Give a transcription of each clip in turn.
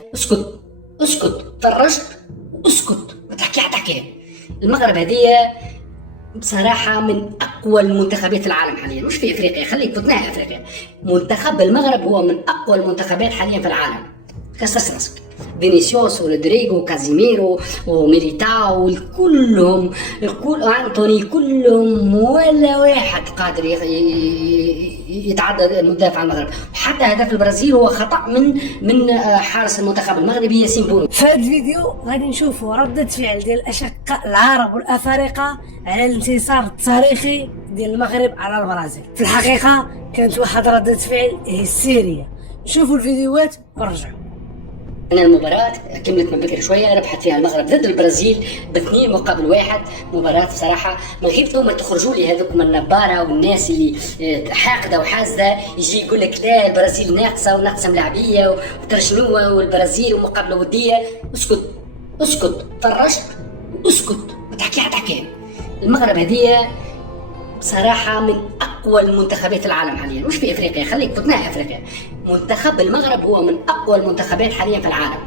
اسكت، اسكت، طرشت. اسكت، ما تحكي. المغرب هدية بصراحة من أقوى المنتخبات في العالم حاليا، مش في إفريقيا، خليك فتناها أفريقيا. منتخب المغرب هو من أقوى المنتخبات حاليا في العالم. كسس راسك. فينيسيوس ورودريجو وكازيميرو وميليتاو كلهم، أنتوني، كلهم ولا واحد قادر يتعدى المدافع المغرب. وحتى هدف البرازيل هو خطأ من حارس المنتخب المغربي ياسين بونو. في هذا الفيديو غادي نشوفوا ردة فعل ديال الأشقاء العرب والأفارقة على الانتصار التاريخي ديال المغرب على البرازيل. في الحقيقة كانت واحد ردة فعل هستيرية. شوفوا الفيديوهات ورجعوا. أن المباراة كملت من بكري شوية، ربحت فيها المغرب ضد البرازيل ب2-1. مباراة بصراحة ما غيبتوا ما تخرجوا لي هذوك من النبارة والناس اللي حاقدة وحاسدة يجي يقول لك لا البرازيل ناقصة وناقصة ملاعبية وترشنوها والبرازيل ومقابلة ودية. اسكت، طرشت. اسكت، ما تحكي. المغرب هدية بصراحة من أقوى المنتخبات في العالم حاليا، مش في إفريقيا، خليك فتناها أفريقيا. منتخب المغرب هو من أقوى المنتخبات حاليا في العالم.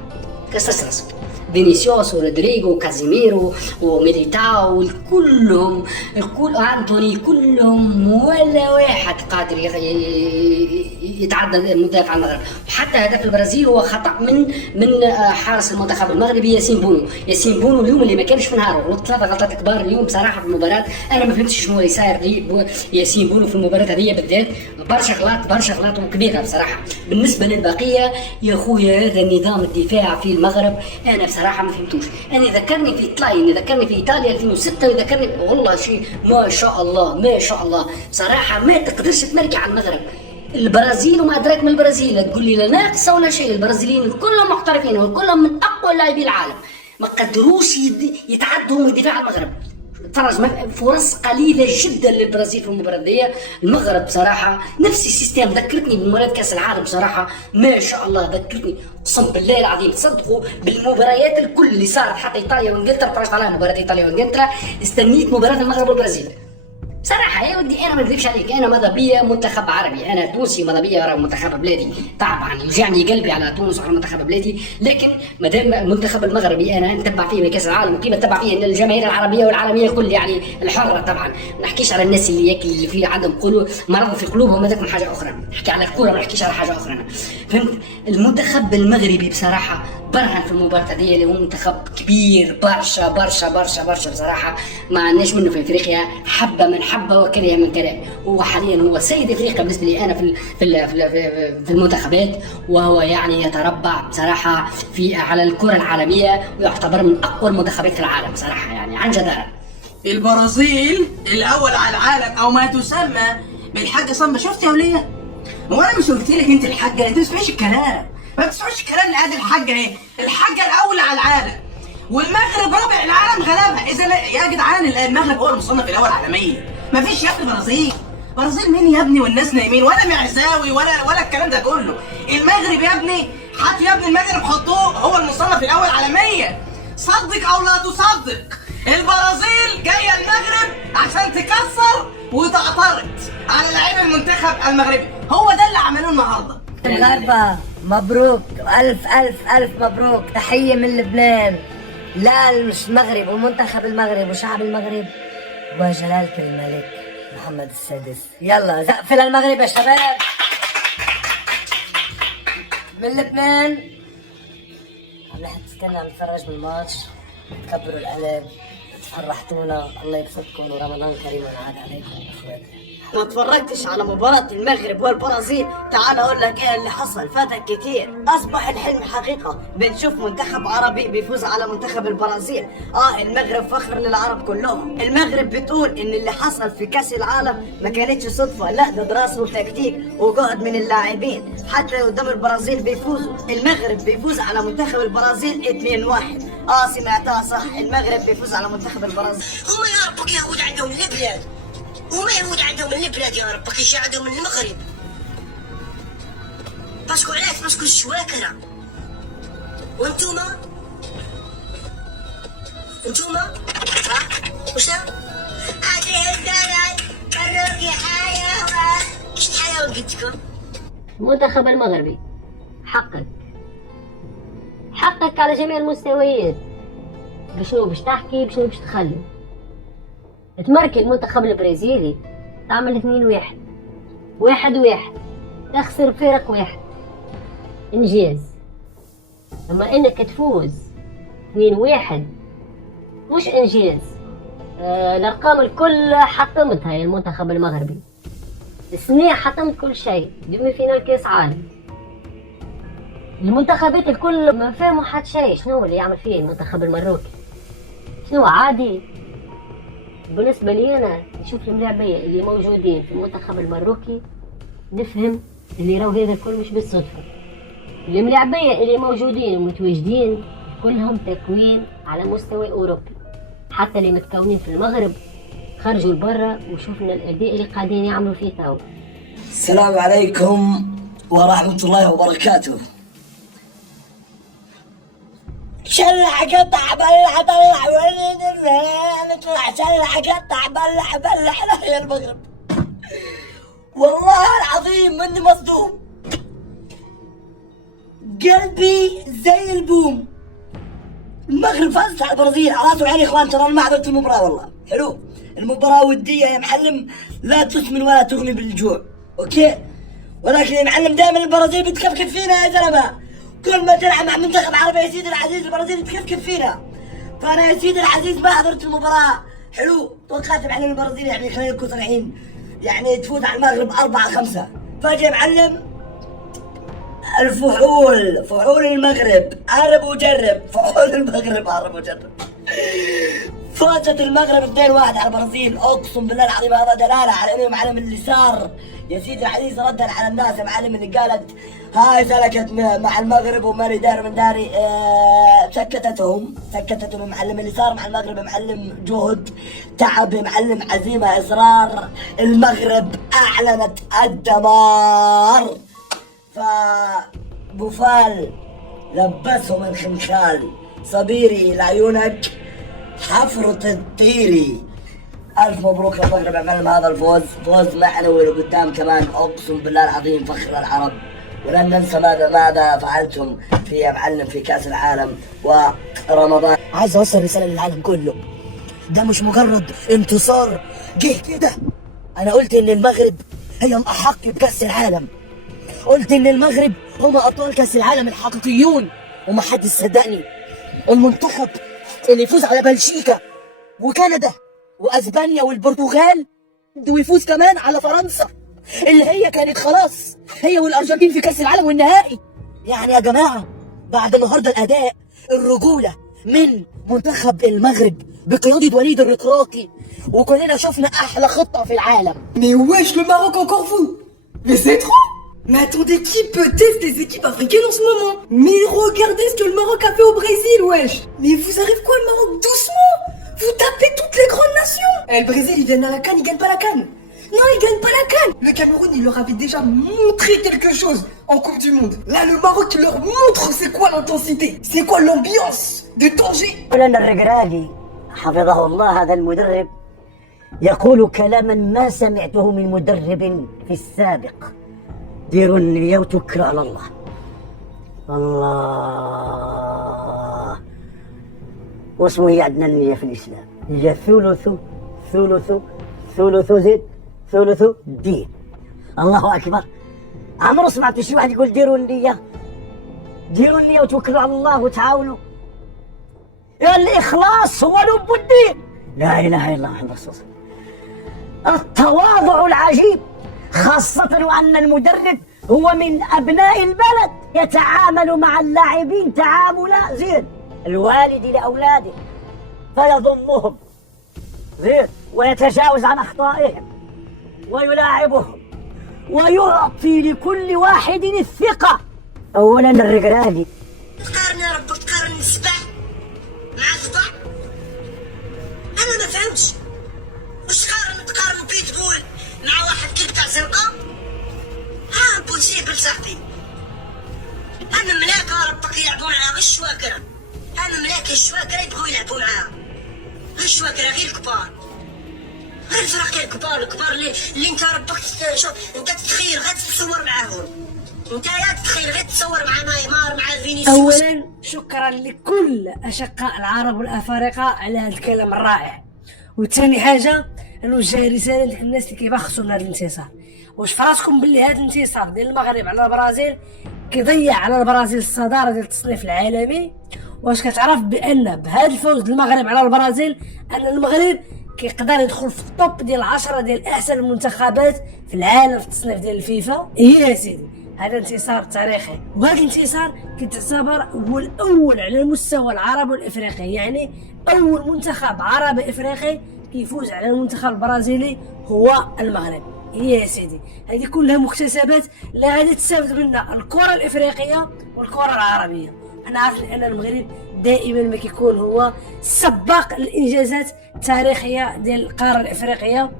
كسس راسك. فينيسيوس ورودريجو وكازيميرو وميليتاو كلهم، أنتوني، كلهم ولا واحد قادر يتعدى المدافع المغرب. وحتى هدف البرازيل هو خطأ من حارس المنتخب المغربي ياسين بونو اليوم اللي ما كانش في نهاره، غلط 3 غلطات كبار اليوم بصراحه في المباراه. انا ما فهمتش شنو اللي صاير ياسين بونو في المباراه هذه بالذات. برشا غلط وكبيره بصراحه. بالنسبه للبقيه يا خويا، هذا نظام الدفاع في المغرب انا بصراحه ما فهمتوش. انا ذكرني في طلاين، ذكرني في ايطاليا 2006، وذكرني والله شيء ما شاء الله بصراحه. ما تقدرش تمركي على المغرب. البرازيل وما ادراك من البرازيل، تقول لي لا ناقصه ولا شيء. البرازيليين كلهم محترفين وكلهم من اقوى لاعبي العالم، ما قدروش يتعدوا من دفاع المغرب. فرج فرص قليله جدا للبرازيل في المباراه دي. المغرب بصراحه نفس السيستم ذكرتني بمباراه كاس العالم بصراحه، ما شاء الله ذكرتني اقسم بالله العظيم. تصدقوا بالمباريات الكل اللي صارت حتى ايطاليا وانجلترا، فرجت على مباراه ايطاليا وانجلترا، استنيت مباراه المغرب والبرازيل بصراحة يا ودي. أنا ما نكذبش عليك، أنا ماذا بيا منتخب عربي، أنا تونسي ماذا بيا راه منتخب بلادي، طبعا يوجعني قلبي على تونس وعلى منتخب بلادي. لكن مادام المنتخب المغربي أنا نتبع فيه بكأس العالم، وكيف نتبع فيه الجماهير العربية والعالمية الكل، يعني الحرة طبعا. ما نحكيش على الناس اللي في عندهم مرض في قلوبهم، هذاك حاجة أخرى. نحكي على الكورة، ما نحكيش على حاجة أخرى. فهمت؟ المنتخب المغربي بصراحة برهن في المباراة هذه، اللي هو منتخب كبير برشا بصراحة، ما عندناش منه في افريقيا، حبة من حبة وكره من كره. هو حاليا هو سيد افريقيا بالنسبة لي انا في المنتخبات، وهو يعني يتربع بصراحة على الكرة العالمية، ويعتبر من اقوى المنتخبات في العالم بصراحة، يعني عن جدارة. البرازيل الاول على العالم، او ما تسمى بالحاجة صمة. شفت يا ولية؟ هو انا مش قلت لك انت الحاجة؟ انت ما بتسمعيش الكلام، لقد الحاجة اهي، الحاجة الاول على العالم، والمغرب رابع العالم غلبها. اذا يا جدعان المغرب هو المصنف الاول عالميا، مفيش يا ابني برازيل مين يا ابني؟ والناس نايمين، ولا معزاوي ولا الكلام ده كله. المغرب يا ابني، حتى يا ابني المغرب حطوه هو المصنف الاول عالميا، صدق او لا تصدق. البرازيل جايه المغرب عشان تكسر وتعترض على لاعبي المنتخب المغربي، هو ده اللي عملوه النهارده. المغاربة مبروك، ألف مبروك. تحية من لبنان للمغرب ومنتخب المغرب وشعب المغرب وجلالة الملك محمد السادس. يلا زقف للمغرب يا شباب. من لبنان عم تستنى، عم تتفرج بالماتش، تكبروا القلب، فرحتونا، الله يبسطكم ورمضان كريم وينعاد عليكم اخواتي. ما اتفرجتش على مباراة المغرب والبرازيل؟ تعال اقول لك ايه اللي حصل. فاتك كتير، اصبح الحلم حقيقة. بنشوف منتخب عربي بيفوز على منتخب البرازيل. المغرب فخر للعرب كلهم. المغرب بتقول ان اللي حصل في كاس العالم ما كانتش صدفة، لا ده دراسة وتكتيك وجهد من اللاعبين. حتى قدام البرازيل بيفوزوا. المغرب بيفوز على منتخب البرازيل 2-1. سمعتها صح، المغرب بيفوز على منتخب البرازيل. هم يا ربك يهود عندهم البلاد، وما يهود عندهم من البلاد يا ربك، يجي عندهم من المغرب. باسكو علاش؟ باسكو الشواكرة. وانتوما وشنو؟ عادي الدلال كروكي حيوان. ايش الحيوان قلتكم؟ المنتخب المغربي حقك يستحقك على جميع المستويات. بشنو باش تحكي بشنو باش تخلي. تمركي المنتخب البرازيلي تعمل 2-1 1-1 تخسر فرق واحد انجاز. اما انك تفوز 2-1 مش انجاز. الارقام الكل حطمتها يا المنتخب المغربي. السنة حطمت كل شيء. دمي فينال كاس عالم. المنتخبات الكل ما فهموا حد شيء. شنو اللي يعمل فيه المنتخب المروكي؟ شنو عادي؟ بالنسبة لي أنا نشوف الملاعبية اللي موجودين في المنتخب المروكي نفهم اللي راهو هذا الكل مش بالصدفة. الملاعبية اللي موجودين ومتواجدين كلهم تكوين على مستوى أوروبي. حتى اللي متكونين في المغرب خرجوا لبرا وشوفنا الأداء اللي قاعدين يعملوا فيه توا. السلام عليكم ورحمة الله وبركاته. شلح قطع بلح طلع ولين نطلع شلح قطع بلح بلح يا المغرب. والله العظيم مني مصدوم، قلبي زي البوم. المغرب فازت على البرازيل على راسي وعيني اخوان. ترى ما حضرت المباراة والله. حلو، المباراة ودية يا معلم، لا تسمن ولا تغني بالجوع، اوكي؟ ولكن يا معلم دائما البرازيل بتكفكف فينا يا زلمة. كل ما تلعب مع منتخب عربي يا سيدي العزيز البرازيل بتكفكف فينا. فانا يا سيدي العزيز ما حضرت المباراة. حلو، توقعت معلم البرازيل يعني خلينا نكون صريحين يعني تفوز على المغرب 4-5. فجأة يا معلم الفحول، فحول المغرب عرب وجرب، فحول المغرب عرب وجرب. فازت المغرب 2-1 على البرازيل. اقسم بالله العظيم هذا دلاله على انه معلم اللي صار يا سيدي العزيز ردا على الناس يا معلم اللي قالت هاي سلكت مع المغرب وماري دار من داري. سكتتهم معلم اللي صار مع المغرب. معلم جهد، تعب، معلم عزيمه، اصرار. المغرب اعلنت الدمار. فبوفال لبسهم الخنخال. صبيري لعيونك حفرة الطيري. ألف مبروك للمغرب يا معلم. هذا الفوز فوز معنوي لقدام كمان. أقسم بالله العظيم فخر العرب. ولن ننسى ماذا فعلتم في يا معلم في كأس العالم ورمضان. عايز أوصل رسالة للعالم كله، ده مش مجرد انتصار جه كده. أنا قلت إن المغرب هي الأحق بكأس العالم. قلت إن المغرب هم أبطال كأس العالم الحقيقيون ومحدش صدقني. المنتخب اللي يفوز على بلجيكا وكندا واسبانيا والبرتغال ويفوز كمان على فرنسا اللي هي كانت خلاص هي والارجنتين في كاس العالم والنهائي. يعني يا جماعه بعد النهارده الاداء الرجوله من منتخب المغرب بقياده وليد الركراكي وكلنا شفنا احلى خطه في العالم. Mais wesh, le Maroc encore fou! Mais c'est trop! Mais attendez, qui peut tester les équipes africaines en ce moment? Mais regardez ce que le Maroc a fait au Brésil, wesh! Mais vous arrivez quoi le Maroc? Doucement! Vous tapez toutes les grandes nations! Eh, le Brésil, ils viennent à la CAN, ils gagnent pas la CAN! Non, ils gagnent pas la CAN! Le Cameroun, il leur avait déjà montré quelque chose en Coupe du Monde. Là, le Maroc, il leur montre c'est quoi l'intensité, c'est quoi l'ambiance de danger! ولنا الركراكي حفظه الله هذا المدرب يقول كلاما ما سمعته من مدرب في السابق. ديروا النية وتوكلوا على الله. الله واسمه هي عندنا النية في الإسلام. هي ثلث زيد ثلث دين. الله أكبر. عمرو سمعت شي واحد يقول ديروا النية وتوكلوا على الله وتعاونوا؟ الإخلاص هو لب الدين. لا إله إلا الله محمد رسول الله. التواضع العجيب، خاصة وأن المدرب هو من أبناء البلد يتعامل مع اللاعبين تعاملا زين. الوالد لأولاده فيضمهم زين ويتجاوز عن أخطائهم ويلاعبهم ويعطي لكل واحد الثقة. أولا الركراكي. تقارن يا ربك، تقارن السبع مع السبع؟ أنا ما فهمتش. وش تقارن بيتبول مع واحد كلب تاع زنقة؟ ها بوسيبل صاحبي. أنا ملاك ربك يلعبون معاه غير الشواكرة. أنا ملاك الشواكرة يبغوا يلعبوا معاه. غير الشواكرة غير الكبار. غير الفرق الكبار اللي انت ربك شوف انت تتخيل غادي تتصور معاهم. انت يا تتخيل غير تصور مع نيمار مع فينيسيوس. اولا شكرا لكل اشقاء العرب والافارقه على هذا الكلام الرائع. وثاني حاجه نوجه رساله لديك الناس اللي كيبخسوا من هذا الانتصار. واش فراسكم باللي هذا الانتصار ديال المغرب على البرازيل كيضيع على البرازيل الصداره ديال التصنيف العالمي؟ واش كتعرف بان بهذا الفوز ديال المغرب على البرازيل ان المغرب كيقدر يدخل في الطوب ديال 10 ديال احسن المنتخبات في العالم في التصنيف ديال الفيفا؟ يا سيدي هذا انتصار تاريخي، وهذا الانتصار كيتعتبر هو الاول على المستوى العربي والافريقي، يعني اول منتخب عربي افريقي كيفوز على المنتخب البرازيلي هو المغرب. يا سيدي هذه كلها مكتسبات لا غادي تستافد منها الكره الافريقيه والكره العربيه. انا عارف ان المغرب دائما ما كيكون هو سباق الانجازات التاريخيه ديال القاره الافريقيه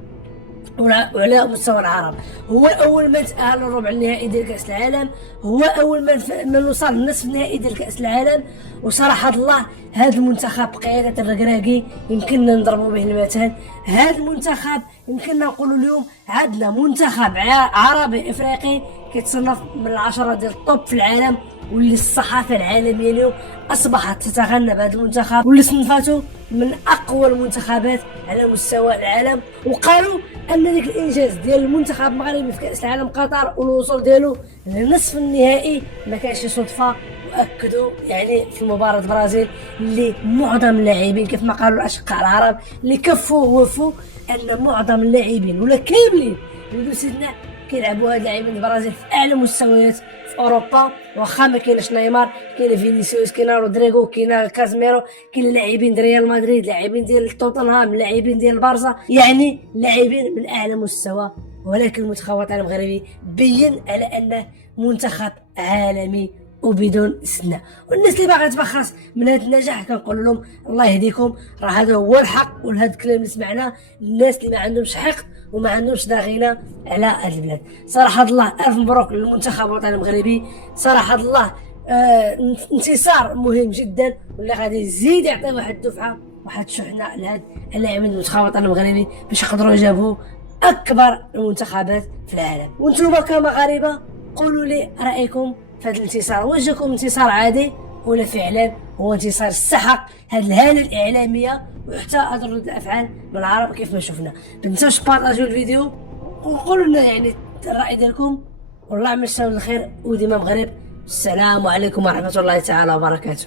وعلى مستوى العرب. هو اول من تاهل للربع النهائي ديال كاس العالم، هو اول من وصل للنصف النهائي ديال كاس العالم. وصراحه الله هذا المنتخب بقياده الركراكي يمكننا نضربوا به المثال. هذا المنتخب يمكننا نقولوا اليوم عندنا منتخب عربي افريقي كيتصنف من العشره ديال الطوب في العالم، واللي الصحافه العالميه اليوم اصبحت تتغنى بهذا المنتخب، واللي صنفته من اقوى المنتخبات على مستوى العالم. وقالوا ان ذيك الانجاز ديال المنتخب المغربي في كاس العالم قطر والوصول ديالو لنصف النهائي ما كانش صدفه. واكدوا يعني في مباراه البرازيل اللي معظم اللاعبين كيف ما قالوا الاشقاء العرب اللي كفوا ووفوا ان معظم اللاعبين ولا كاملين اللي سيدنا كيلعبوا هاد اللاعبين البرازيل في اعلى مستويات في اوروبا. واخا ما كاينش نيمار، كاين فينيسيوس، كاين رودريغو، كاين كازميرو، كاين لاعبين ديال ريال مدريد، لاعبين ديال توتنهام، لاعبين ديال البارسا، يعني لاعبين من اعلى مستوى. ولكن المنتخب الوطني المغربي بين على انه منتخب عالمي وبدون استثناء. والناس اللي باغا تبخس من هذا النجاح كنقول لهم الله يهديكم، راه هذا هو الحق. وهذا الكلام اللي سمعناه الناس اللي ما عندهمش حقد وما عندهمش ضغينه على هذه البلاد. صراحه الله الف مبروك للمنتخب الوطني المغربي. صراحه الله انتصار مهم جدا، واللي غادي يزيد يعطي واحد الدفعه واحد الشحنه لهاد اللاعبين المنتخب الوطني المغربي باش يقدروا يجابوا اكبر المنتخبات في العالم. وانتم كمغاربه قولوا لي رايكم في هذا الانتصار، واش جاكم انتصار عادي ولا فعلا هو انتصار استحق هذه الهاله الاعلاميه وحتى هذا ردود الافعال من العرب كيف ما شفنا؟ ما تنساوش بارطاجيو الفيديو وقولوا لنا يعني الراي ديالكم. والله يمسيكم بالخير وديما مغرب. السلام عليكم ورحمه الله تعالى وبركاته.